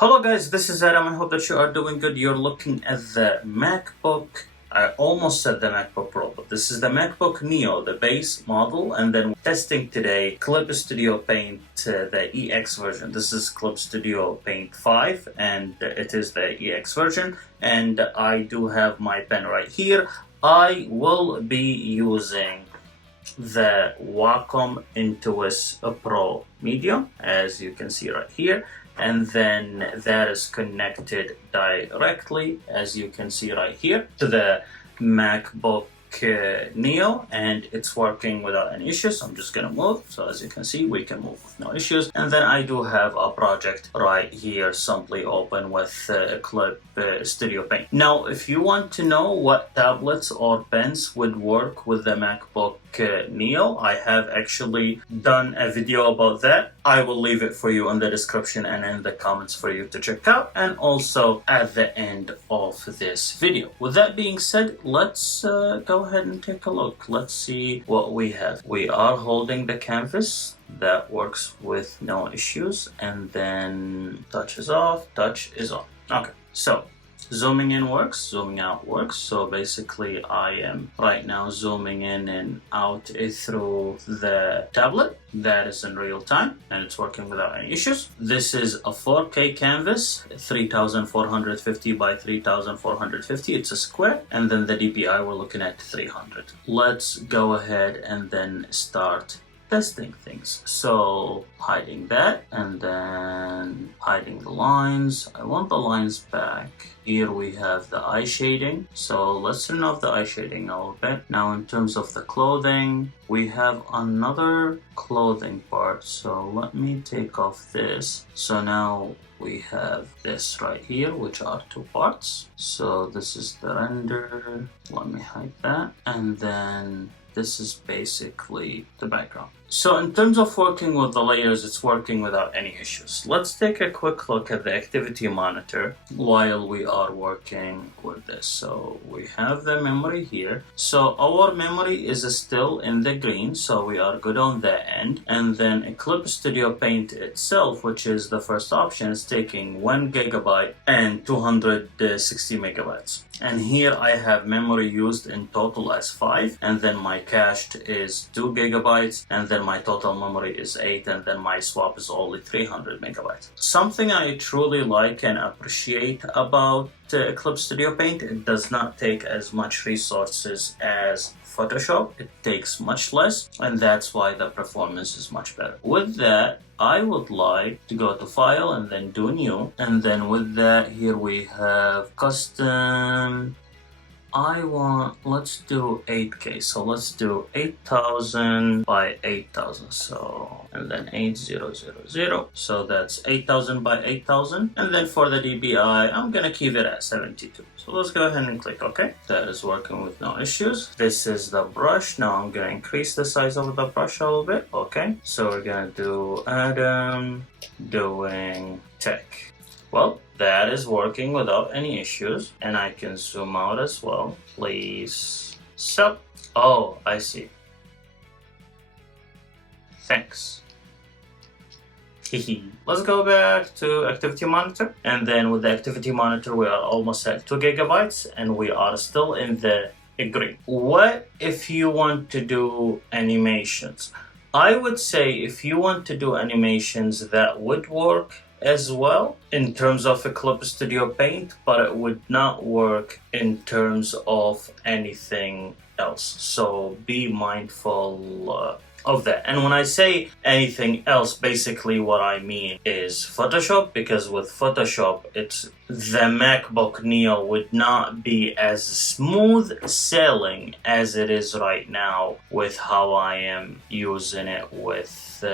Hello guys, this is Adam. I hope that you are doing good. You're looking at the MacBook. I almost said the MacBook Pro, but this is the MacBook Neo, the base model, and then testing today Clip Studio Paint, the EX version. This is Clip Studio Paint 5, and it is the EX version, and I do have my pen right here. I will be using the Wacom Intuos Pro Medium, as you can see right here, and then that is connected directly, as you can see right here, to the MacBook Neo, and it's working without any issues. I'm just gonna move, so as you can see we can move with no issues. And then I do have a project right here simply open with Clip Studio Paint. Now if you want to know what tablets or pens would work with the MacBook Neo, I have actually done a video about that. I will leave it for you in the description and in the comments for you to check out, and also at the end of this video. With that being said, let's go ahead and take a look. Let's see what we have. We are holding the canvas. That works with no issues, and then touch is off, touch is on. Okay, so zooming in works, zooming out works. So basically I am right now zooming in and out through the tablet. That is in real time and it's working without any issues. This is a 4K canvas, 3450 by 3450. It's a square, and then the DPI we're looking at 300. Let's go ahead and then start testing things. So hiding that, and then hiding the lines. I want the lines back. Here we have the eye shading, so let's turn off the eye shading a little bit. Now in terms of the clothing, we have another clothing part, so let me take off this. So now we have this right here, which are two parts. So this is the render, let me hide that, and then this is basically the background. So in terms of working with the layers, it's working without any issues. Let's take a quick look at the activity monitor while we are working with this. So we have the memory here. So our memory is still in the green, so we are good on that end. And then Clip Studio Paint itself, which is the first option, is taking 1 gigabyte and 260 megabytes. And here I have memory used in total as 5, and then my cached is 2 gigabytes, and then my total memory is 8, and then my swap is only 300 megabytes. Something I truly like and appreciate about Clip Studio Paint, it does not take as much resources as Photoshop. It takes much less, and that's why the performance is much better. With that, I would like to go to File and then do New, and then with that, here we have Custom. Let's do 8K, so let's do 8000 by 8000, so, and then 8000, so that's 8000 by 8000, and then for the DPI, I'm gonna keep it at 72. So let's go ahead and click OK. That is working with no issues. This is the brush. Now I'm gonna increase the size of the brush a little bit. Okay, so we're gonna do Adam doing tech. Well, that is working without any issues, and I can zoom out as well, please. So, oh, I see. Thanks. Let's go back to Activity Monitor, and then with the Activity Monitor we are almost at 2 gigabytes, and we are still in the green. What if you want to do animations? I would say if you want to do animations, that would work as well in terms of a Clip Studio Paint, but it would not work in terms of anything else. So be mindful of that. And when I say anything else, basically what I mean is Photoshop, because with Photoshop, the MacBook Neo would not be as smooth sailing as it is right now with how I am using it with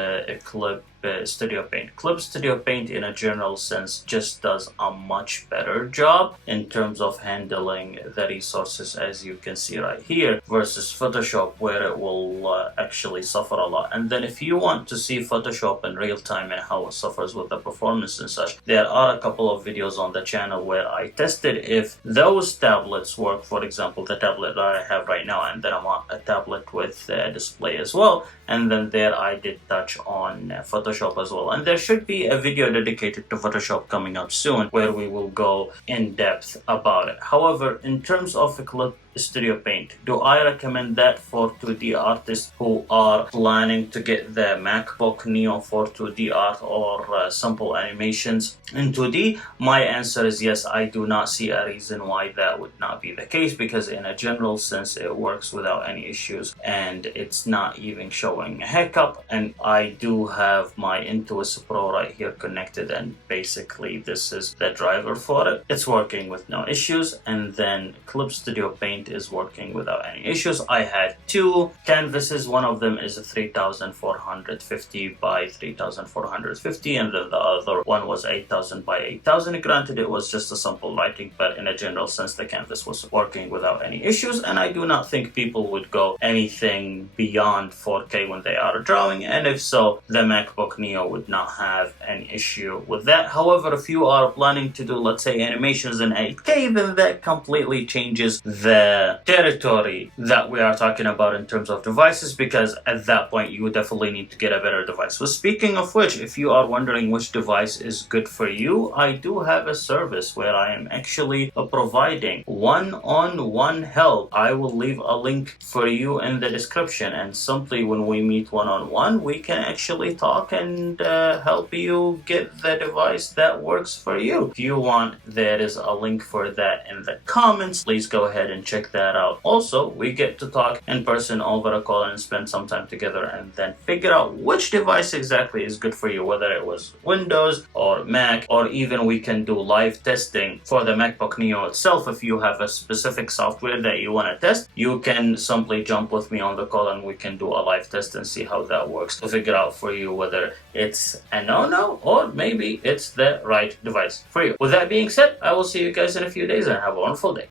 Clip Studio Paint. Clip Studio Paint in a general sense just does a much better job in terms of handling the resources, as you can see right here, versus Photoshop, where it will actually suffer a lot. And then if you want to see Photoshop in real time and how it suffers with the performance and such, there are a couple of videos on the channel where I tested if those tablets work. For example, the tablet that I have right now, and then I'm on a tablet with display as well, and then there I did touch on Photoshop Photoshop as well. And there should be a video dedicated to Photoshop coming up soon where we will go in depth about it. However, in terms of Clip Studio Paint, do I recommend that for 2D artists who are planning to get the MacBook Neo for 2D art or simple animations in 2D? My answer is yes. I do not see a reason why that would not be the case, because in a general sense it works without any issues and it's not even showing a hiccup. And I do have my Intuos Pro right here connected, and basically this is the driver for it. It's working with no issues, and then Clip Studio Paint is working without any issues. I had two canvases. One of them is a 3450 by 3450, and then the other one was 8000 by 8000. Granted, it was just a simple lighting, but in a general sense the canvas was working without any issues, and I do not think people would go anything beyond 4K when they are drawing, and if so, the MacBook Neo would not have an issue with that. However, if you are planning to do, let's say, animations in 8K, then that completely changes the territory that we are talking about in terms of devices, because at that point you would definitely need to get a better device. So speaking of which, if you are wondering which device is good for you, I do have a service where I am actually providing one-on-one help. I will leave a link for you in the description, and simply when we meet one-on-one, we can actually talk and help you get the device that works for you. If you want, there is a link for that in the comments. Please go ahead and check that out. Also, we get to talk in person over a call and spend some time together and then figure out which device exactly is good for you, whether it was Windows or Mac, or even we can do live testing for the MacBook Neo itself. If you have a specific software that you want to test, you can simply jump with me on the call and we can do a live test and see how that works to figure out for you whether it's a no-no or maybe it's the right device for you. With that being said, I will see you guys in a few days and have a wonderful day.